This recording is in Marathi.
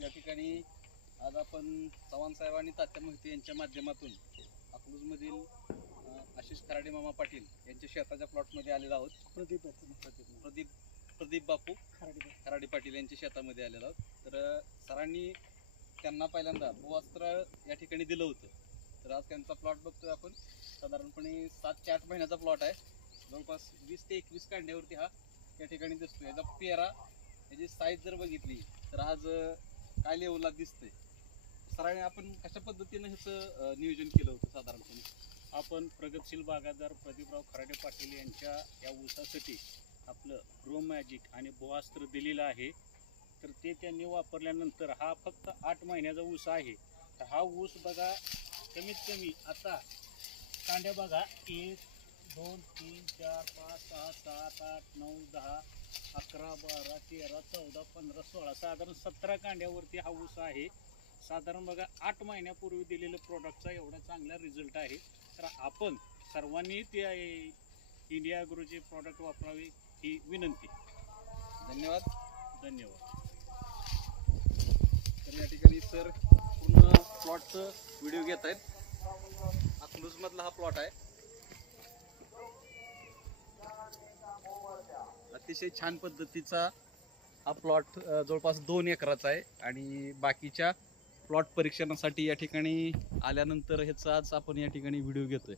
या ठिकाणी आज आपण चव्हाण साहेब आणि तात्या मोहिते यांच्या माध्यमातून अकलूजमधील आशिष खराडे मामा पाटील यांच्या शेताच्या प्लॉटमध्ये आलेलो आहोत. प्रदीप बापू खराडे पाटील यांच्या शेतामध्ये आलेलो आहोत. तर सरांनी त्यांना पहिल्यांदा भूवस्त्र या ठिकाणी दिलं होतं. तर आज त्यांचा प्लॉट बघतोय आपण. साधारणपणे 7 ते 8 महिन्याचा प्लॉट आहे. जवळपास 20 ते 21 कांड्यावरती हा या ठिकाणी दिसतोय. याचा पेरा, याची साईज जर बघितली तर आज काय लेवलला दिसतंय. सरांनी आपण कशा पद्धतीने ह्याचं नियोजन केलं होतं साधारणपणे? आपण प्रगतशील बागायतदार प्रदीपराव खराडे पाटील यांच्या या ऊसासाठी आपलं ग्रो मॅजिक आणि भूवस्त्र दिलेलं आहे. तर ते त्यांनी वापरल्यानंतर हा फक्त 8 महिन्याचा ऊस आहे. तर हा ऊस बघा कमीत कमी आता कांड्या बघा 1 2 3 4 5 6 7 8 9 10 11 12 13 14 15 16 साधारण 17 कांड्यावरती हा ऊस आहे. साधारण बघा 8 महिन्यापूर्वी दिलेलं प्रोडक्टचा एवढा चांगला रिझल्ट आहे. तर आपण सर्वांनी ते इंडिया ॲग्रोचे प्रॉडक्ट वापरावे ही विनंती. धन्यवाद. तर या ठिकाणी सर पूर्ण प्लॉटचं व्हिडिओ घेत आहेत. अकलूजमधला हा प्लॉट आहे. अतिशय छान पद्धतीचा हा प्लॉट जवळपास 2 एकराचा आहे आणि बाकीच्या प्लॉट परीक्षणासाठी या ठिकाणी आल्यानंतर ह्याचा आज आपण या ठिकाणी व्हिडिओ घेतोय.